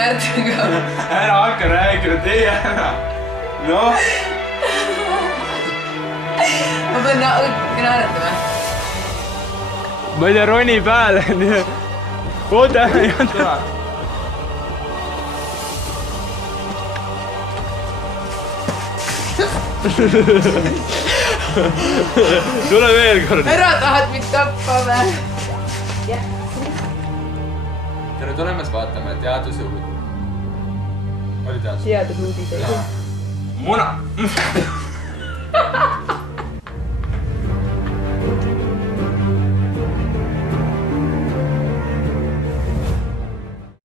naertega. Ära hakka rääkima, tee ära. Noh. Ma pean naeratama. Ma ei tea, roni peale. Oota. Tule veel kord. Ära tahad mind tappa või? tere tulemast vaatama teadusõud. Oli teadus? Teadusuudiseid. Muna.